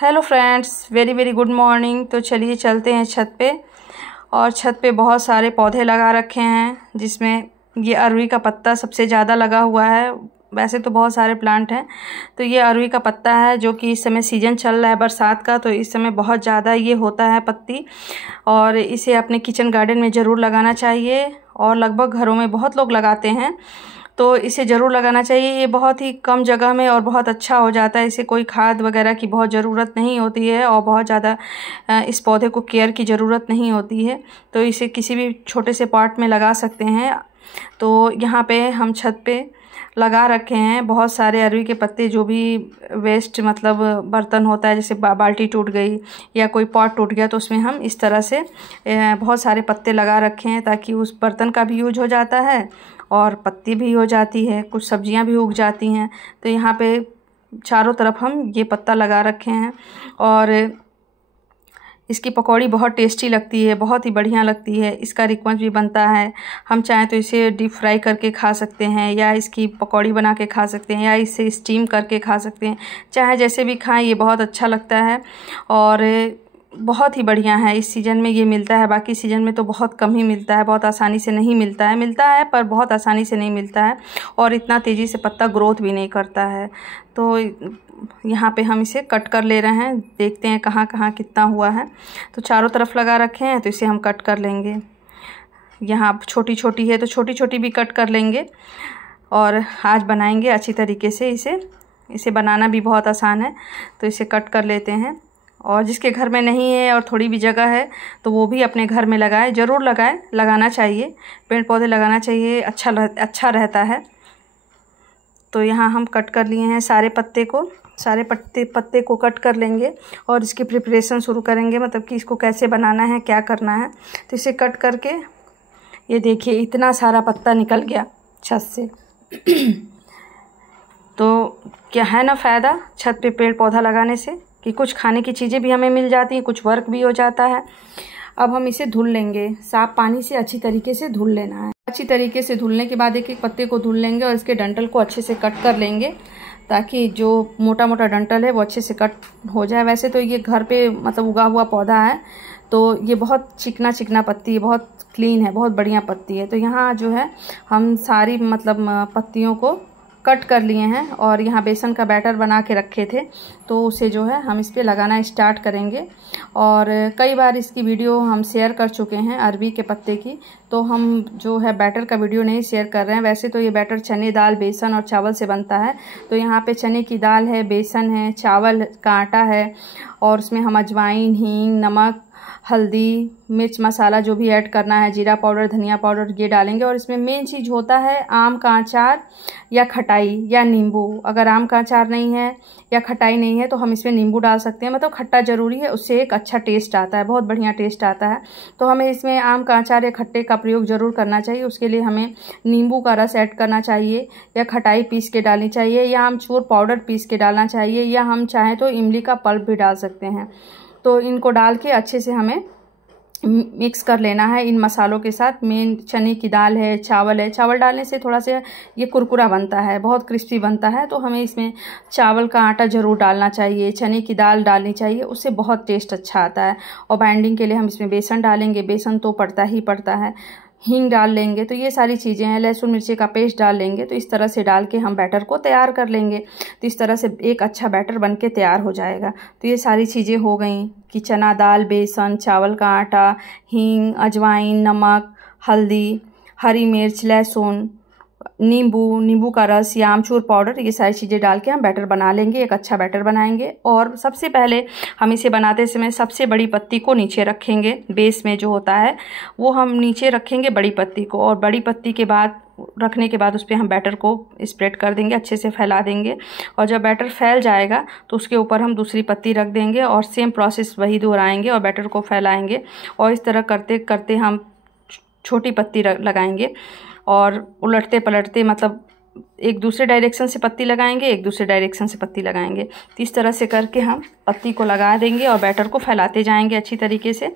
Hello friends, very very good morning. तो चलिए चलते हैं छत पे। और छत पे बहुत सारे पौधे लगा रखे हैं, जिसमें ये अरवी का पत्ता सबसे ज़्यादा लगा हुआ है। वैसे तो बहुत सारे प्लांट हैं, तो ये अरवी का पत्ता है जो कि इस समय सीजन चल रहा है बरसात का, तो इस समय बहुत ज़्यादा ये होता है पत्ती। और इसे अपने किचन गार्डन में ज़रूर लगाना चाहिए, और लगभग घरों में बहुत लोग लगाते हैं, तो इसे ज़रूर लगाना चाहिए। ये बहुत ही कम जगह में और बहुत अच्छा हो जाता है। इसे कोई खाद वगैरह की बहुत ज़रूरत नहीं होती है, और बहुत ज़्यादा इस पौधे को केयर की ज़रूरत नहीं होती है। तो इसे किसी भी छोटे से पॉट में लगा सकते हैं। तो यहाँ पे हम छत पे लगा रखे हैं बहुत सारे अरवी के पत्ते, जो भी वेस्ट मतलब बर्तन होता है, जैसे बाल्टी टूट गई या कोई पॉट टूट गया, तो उसमें हम इस तरह से बहुत सारे पत्ते लगा रखे हैं, ताकि उस बर्तन का भी यूज हो जाता है और पत्ती भी हो जाती है, कुछ सब्जियां भी उग जाती हैं। तो यहाँ पे चारों तरफ हम ये पत्ता लगा रखे हैं। और इसकी पकौड़ी बहुत टेस्टी लगती है, बहुत ही बढ़िया लगती है। इसका रिकवंज भी बनता है। हम चाहें तो इसे डीप फ्राई करके खा सकते हैं, या इसकी पकौड़ी बना के खा सकते हैं, या इसे स्टीम करके खा सकते हैं। चाहे जैसे भी खाएं, ये बहुत अच्छा लगता है और बहुत ही बढ़िया है। इस सीज़न में ये मिलता है, बाकी सीज़न में तो बहुत कम ही मिलता है, बहुत आसानी से नहीं मिलता है। मिलता है पर बहुत आसानी से नहीं मिलता है, और इतना तेज़ी से पत्ता ग्रोथ भी नहीं करता है। तो यहाँ पे हम इसे कट कर ले रहे हैं, देखते हैं कहाँ कहाँ कितना हुआ है। तो चारों तरफ लगा रखे हैं, तो इसे हम कट कर लेंगे। यहाँ छोटी छोटी है तो छोटी छोटी भी कट कर लेंगे, और आज बनाएंगे अच्छी तरीके से। इसे बनाना भी बहुत आसान है, तो इसे कट कर लेते हैं। और जिसके घर में नहीं है और थोड़ी भी जगह है, तो वो भी अपने घर में लगाए, ज़रूर लगाए, लगाना चाहिए। पेड़ पौधे लगाना चाहिए, अच्छा रहता है। तो यहाँ हम कट कर लिए हैं सारे पत्ते को कट कर लेंगे, और इसकी प्रिपरेशन शुरू करेंगे, मतलब कि इसको कैसे बनाना है, क्या करना है। तो इसे कट करके, ये देखिए इतना सारा पत्ता निकल गया छत से। तो क्या है ना फ़ायदा छत पे पेड़ पौधा लगाने से, कि कुछ खाने की चीज़ें भी हमें मिल जाती हैं, कुछ वर्क भी हो जाता है। अब हम इसे धुल लेंगे, साफ पानी से अच्छी तरीके से धुल लेना है। अच्छी तरीके से धुलने के बाद एक एक पत्ते को धुल लेंगे, और इसके डंठल को अच्छे से कट कर लेंगे, ताकि जो मोटा मोटा डंठल है वो अच्छे से कट हो जाए। वैसे तो ये घर पे मतलब उगा हुआ पौधा है, तो ये बहुत चिकना चिकना पत्ती है, बहुत क्लीन है, बहुत बढ़िया पत्ती है। तो यहाँ जो है हम सारी मतलब पत्तियों को कट कर लिए हैं, और यहाँ बेसन का बैटर बना के रखे थे, तो उसे जो है हम इस पे लगाना स्टार्ट करेंगे। और कई बार इसकी वीडियो हम शेयर कर चुके हैं अरवी के पत्ते की, तो हम जो है बैटर का वीडियो नहीं शेयर कर रहे हैं। वैसे तो ये बैटर चने दाल बेसन और चावल से बनता है। तो यहाँ पे चने की दाल है, बेसन है, चावल का आटा है, और उसमें हम अजवाइन, हींग, नमक, हल्दी, मिर्च मसाला जो भी ऐड करना है, जीरा पाउडर, धनिया पाउडर, ये डालेंगे। और इसमें मेन चीज़ होता है आम का अचार या खटाई या नींबू। अगर आम का अचार नहीं है या खटाई नहीं है, तो हम इसमें नींबू डाल सकते हैं। मतलब खट्टा ज़रूरी है, उससे एक अच्छा टेस्ट आता है, बहुत बढ़िया टेस्ट आता है। तो हमें इसमें आम का अचार या खट्टे का प्रयोग ज़रूर करना चाहिए। उसके लिए हमें नींबू का रस ऐड करना चाहिए, या खटाई पीस के डालनी चाहिए, या आमचूर पाउडर पीस के डालना चाहिए, या हम चाहें तो इमली का पल्प भी डाल सकते हैं। तो इनको डाल के अच्छे से हमें मिक्स कर लेना है इन मसालों के साथ। मेन चने की दाल है, चावल है, चावल डालने से थोड़ा सा ये कुरकुरा बनता है, बहुत क्रिस्पी बनता है। तो हमें इसमें चावल का आटा ज़रूर डालना चाहिए, चने की दाल डालनी चाहिए, उससे बहुत टेस्ट अच्छा आता है। और बाइंडिंग के लिए हम इसमें बेसन डालेंगे, बेसन तो पड़ता ही पड़ता है। हींग डाल लेंगे, तो ये सारी चीज़ें हैं। लहसुन मिर्ची का पेस्ट डाल लेंगे। तो इस तरह से डाल के हम बैटर को तैयार कर लेंगे। तो इस तरह से एक अच्छा बैटर बन के तैयार हो जाएगा। तो ये सारी चीज़ें हो गई कि चना दाल, बेसन, चावल का आटा, हींग, अजवाइन, नमक, हल्दी, हरी मिर्च, लहसुन, नींबू का रस या आमचूर पाउडर, ये सारी चीज़ें डाल के हम बैटर बना लेंगे, एक अच्छा बैटर बनाएंगे। और सबसे पहले हम इसे बनाते समय सबसे बड़ी पत्ती को नीचे रखेंगे। बेस में जो होता है वो हम नीचे रखेंगे बड़ी पत्ती को, और बड़ी पत्ती के बाद रखने के बाद उस पर हम बैटर को स्प्रेड कर देंगे, अच्छे से फैला देंगे। और जब बैटर फैल जाएगा तो उसके ऊपर हम दूसरी पत्ती रख देंगे, और सेम प्रोसेस वही दोहराएंगे और बैटर को फैलाएंगे। और इस तरह करते करते हम छोटी पत्ती लगाएंगे, और उलटते पलटते मतलब एक दूसरे डायरेक्शन से पत्ती लगाएंगे, एक दूसरे डायरेक्शन से पत्ती लगाएंगे। तो इस तरह से करके हम पत्ती को लगा देंगे और बैटर को फैलाते जाएंगे अच्छी तरीके से।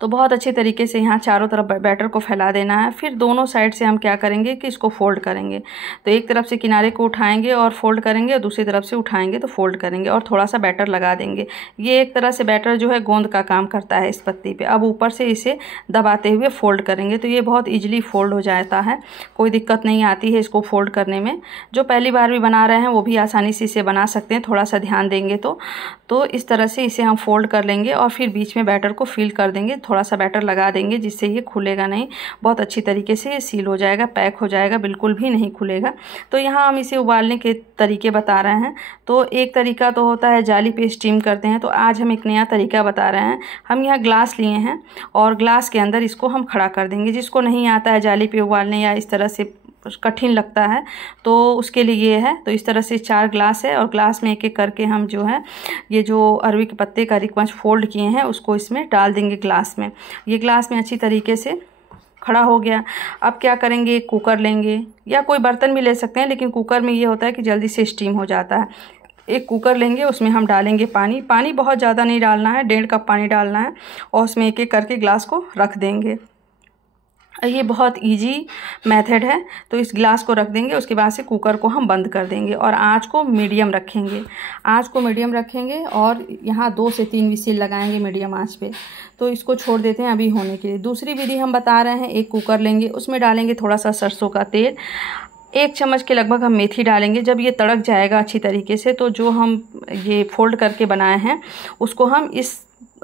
तो बहुत अच्छे तरीके से यहाँ चारों तरफ बैटर को फैला देना है। फिर दोनों साइड से हम क्या करेंगे कि इसको फोल्ड करेंगे। तो एक तरफ से किनारे को उठाएंगे और फोल्ड करेंगे, और दूसरी तरफ से उठाएंगे तो फोल्ड करेंगे, और थोड़ा सा बैटर लगा देंगे। ये एक तरह से बैटर जो है गोंद का काम करता है इस पत्ती पे। अब ऊपर से इसे दबाते हुए फोल्ड करेंगे तो ये बहुत ईजिली फोल्ड हो जाता है, कोई दिक्कत नहीं आती है इसको फोल्ड करने में। जो पहली बार भी बना रहे हैं वो भी आसानी से इसे बना सकते हैं, थोड़ा सा ध्यान देंगे तो इस तरह से इसे हम फोल्ड कर लेंगे और फिर बीच में बैटर को फिल कर देंगे। थोड़ा सा बैटर लगा देंगे जिससे ये खुलेगा नहीं, बहुत अच्छी तरीके से ये सील हो जाएगा, पैक हो जाएगा, बिल्कुल भी नहीं खुलेगा। तो यहाँ हम इसे उबालने के तरीके बता रहे हैं। तो एक तरीका तो होता है जाली पे स्टीम करते हैं, तो आज हम एक नया तरीका बता रहे हैं। हम यहाँ ग्लास लिए हैं और ग्लास के अंदर इसको हम खड़ा कर देंगे। जिसको नहीं आता है जाली पे उबालने या इस तरह से कठिन लगता है तो उसके लिए ये है। तो इस तरह से 4 ग्लास है और ग्लास में एक एक करके हम जो है ये जो अरवी के पत्ते का रिक्वेस्ट फोल्ड किए हैं उसको इसमें डाल देंगे ग्लास में। ये ग्लास में अच्छी तरीके से खड़ा हो गया। अब क्या करेंगे, कुकर लेंगे या कोई बर्तन भी ले सकते हैं, लेकिन कुकर में ये होता है कि जल्दी से स्टीम हो जाता है। एक कुकर लेंगे, उसमें हम डालेंगे पानी। पानी बहुत ज़्यादा नहीं डालना है, 1.5 कप पानी डालना है और उसमें एक एक करके ग्लास को रख देंगे। ये बहुत इजी मेथड है। तो इस ग्लास को रख देंगे, उसके बाद से कुकर को हम बंद कर देंगे और आँच को मीडियम रखेंगे। आँच को मीडियम रखेंगे और यहाँ 2 से 3 विसिल लगाएंगे मीडियम आँच पे। तो इसको छोड़ देते हैं अभी होने के लिए। दूसरी विधि हम बता रहे हैं, एक कुकर लेंगे, उसमें डालेंगे थोड़ा सा सरसों का तेल, 1 चम्मच के लगभग हम मेथी डालेंगे। जब ये तड़क जाएगा अच्छी तरीके से तो जो हम ये फोल्ड करके बनाए हैं उसको हम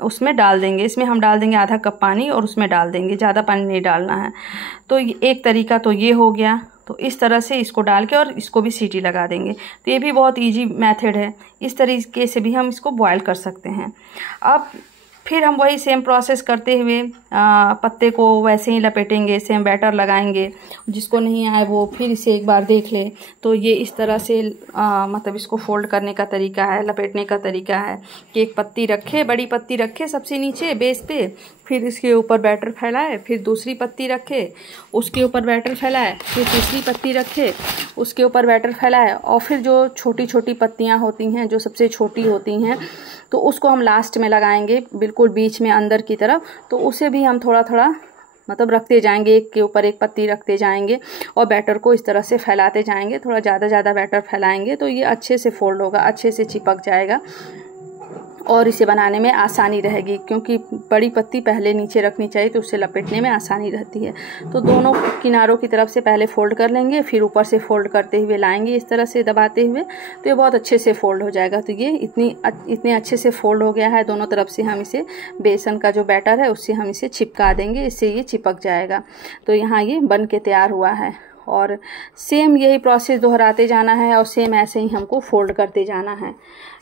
उसमें डाल देंगे। इसमें हम डाल देंगे आधा कप पानी और उसमें डाल देंगे, ज़्यादा पानी नहीं डालना है। तो एक तरीका तो ये हो गया। तो इस तरह से इसको डाल के और इसको भी सीटी लगा देंगे। तो ये भी बहुत इजी मेथड है, इस तरीके से भी हम इसको बॉयल कर सकते हैं। अब फिर हम वही सेम प्रोसेस करते हुए पत्ते को वैसे ही लपेटेंगे, सेम बैटर लगाएंगे। जिसको नहीं आए वो फिर इसे एक बार देख ले। तो ये इस तरह से मतलब इसको फोल्ड करने का तरीका है, लपेटने का तरीका है कि एक पत्ती रखे, बड़ी पत्ती रखे सबसे नीचे बेस पे, फिर इसके ऊपर बैटर फैलाए, फिर दूसरी पत्ती रखे, उसके ऊपर बैटर फैलाए, फिर तीसरी पत्ती रखे, उसके ऊपर बैटर फैलाए, और फिर जो छोटी छोटी पत्तियां होती हैं जो सबसे छोटी होती हैं तो उसको हम लास्ट में लगाएंगे बिल्कुल बीच में अंदर की तरफ। तो उसे भी हम थोड़ा थोड़ा मतलब रखते जाएंगे, एक के ऊपर एक पत्ती रखते जाएंगे और बैटर को इस तरह से फैलाते जाएंगे। थोड़ा ज़्यादा बैटर फैलाएंगे तो ये अच्छे से फोल्ड होगा, अच्छे से चिपक जाएगा और इसे बनाने में आसानी रहेगी, क्योंकि बड़ी पत्ती पहले नीचे रखनी चाहिए तो उससे लपेटने में आसानी रहती है। तो दोनों किनारों की तरफ से पहले फोल्ड कर लेंगे, फिर ऊपर से फोल्ड करते हुए लाएंगे इस तरह से दबाते हुए, तो ये बहुत अच्छे से फोल्ड हो जाएगा। तो ये इतने अच्छे से फोल्ड हो गया है दोनों तरफ से। हम इसे बेसन का जो बैटर है उससे हम इसे चिपका देंगे, इससे ये चिपक जाएगा। तो यहाँ ये बन के तैयार हुआ है और सेम यही प्रोसेस दोहराते जाना है और सेम ऐसे ही हमको फोल्ड करते जाना है,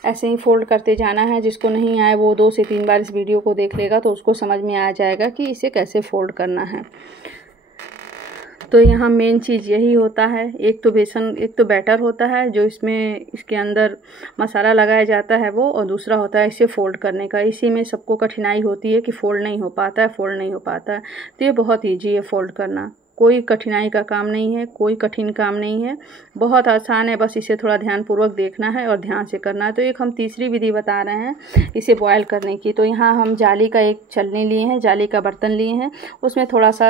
ऐसे ही फोल्ड करते जाना है। जिसको नहीं आए वो 2 से 3 बार इस वीडियो को देख लेगा तो उसको समझ में आ जाएगा कि इसे कैसे फोल्ड करना है। तो यहाँ मेन चीज़ यही होता है, एक तो बेसन, एक तो बैटर होता है जो इसके अंदर मसाला लगाया जाता है वो, और दूसरा होता है इसे फोल्ड करने का। इसी में सबको कठिनाई होती है कि फोल्ड नहीं हो पाता है। तो ये बहुत ईजी है फोल्ड करना, कोई कठिनाई का काम नहीं है, कोई कठिन काम नहीं है, बहुत आसान है। बस इसे थोड़ा ध्यानपूर्वक देखना है और ध्यान से करना है। तो एक हम तीसरी विधि बता रहे हैं इसे बॉयल करने की। तो यहाँ हम जाली का एक छलनी लिए हैं, जाली का बर्तन लिए हैं, उसमें थोड़ा सा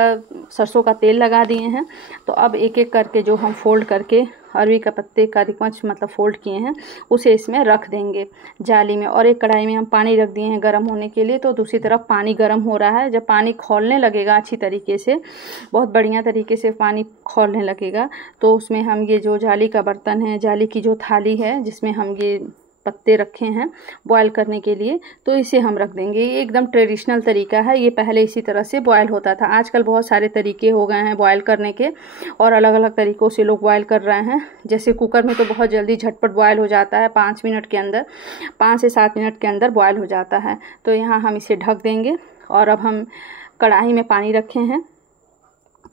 सरसों का तेल लगा दिए हैं। तो अब एक एक करके जो हम फोल्ड करके अरवी का पत्ते का रिक्वेस्ट मतलब फोल्ड किए हैं उसे इसमें रख देंगे जाली में। और एक कढ़ाई में हम पानी रख दिए हैं गर्म होने के लिए। तो दूसरी तरफ पानी गर्म हो रहा है। जब पानी खौलने लगेगा अच्छी तरीके से, बहुत बढ़िया तरीके से पानी खौलने लगेगा, तो उसमें हम ये जो जाली का बर्तन है, जाली की जो थाली है जिसमें हम ये पत्ते रखे हैं बॉयल करने के लिए, तो इसे हम रख देंगे। ये एकदम ट्रेडिशनल तरीका है, ये पहले इसी तरह से बॉयल होता था। आजकल बहुत सारे तरीके हो गए हैं बॉयल करने के और अलग अलग तरीक़ों से लोग बॉयल कर रहे हैं। जैसे कुकर में तो बहुत जल्दी झटपट बॉयल हो जाता है, 5 मिनट के अंदर, 5 से 7 मिनट के अंदर बॉयल हो जाता है। तो यहाँ हम इसे ढक देंगे और अब हम कढ़ाई में पानी रखे हैं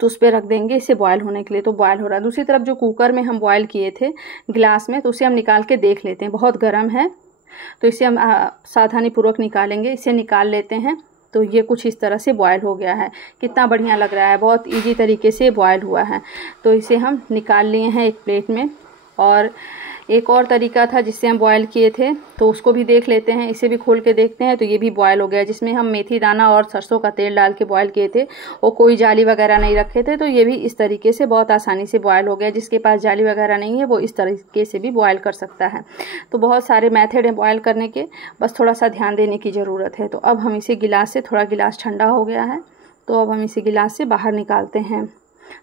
तो उस पर रख देंगे इसे बॉयल होने के लिए। तो बॉयल हो रहा है। दूसरी तरफ जो कुकर में हम बॉयल किए थे गिलास में, तो उसे हम निकाल के देख लेते हैं। बहुत गर्म है तो इसे हम सावधानीपूर्वक निकालेंगे। इसे निकाल लेते हैं। तो ये कुछ इस तरह से बॉयल हो गया है। कितना बढ़िया लग रहा है, बहुत इजी तरीके से बॉयल हुआ है। तो इसे हम निकाल लिए हैं एक प्लेट में और एक और तरीका था जिससे हम बॉयल किए थे, तो उसको भी देख लेते हैं। इसे भी खोल के देखते हैं। तो ये भी बॉयल हो गया, जिसमें हम मेथी दाना और सरसों का तेल डाल के बॉयल किए थे और कोई जाली वगैरह नहीं रखे थे। तो ये भी इस तरीके से बहुत आसानी से बॉयल हो गया। जिसके पास जाली वगैरह नहीं है वो इस तरीके से भी बॉयल कर सकता है। तो बहुत सारे मेथड हैं बॉयल करने के, बस थोड़ा सा ध्यान देने की ज़रूरत है। तो अब हम इसे गिलास से, थोड़ा गिलास ठंडा हो गया है तो अब हम इसे गिलास से बाहर निकालते हैं।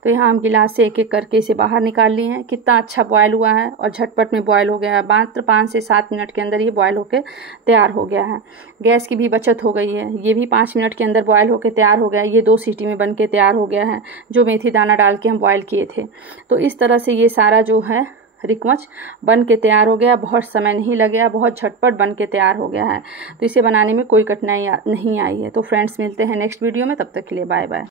तो यहाँ हम गिलास से एक एक करके इसे बाहर निकाल लिए हैं। कितना अच्छा बॉयल हुआ है और झटपट में बॉयल हो गया है। मात्र 5 से 7 मिनट के अंदर ये बॉयल होकर तैयार हो गया है। गैस की भी बचत हो गई है। ये भी 5 मिनट के अंदर बॉयल होकर तैयार हो गया है। ये 2 सीटी में बन के तैयार हो गया है, जो मेथी दाना डाल के हम बॉयल किए थे। तो इस तरह से ये सारा जो है रिकमच बन के तैयार हो गया। बहुत समय नहीं लगा, बहुत झटपट बन के तैयार हो गया है। तो इसे बनाने में कोई कठिनाई नहीं आई है। तो फ्रेंड्स, मिलते हैं नेक्स्ट वीडियो में। तब तक के लिए बाय बाय।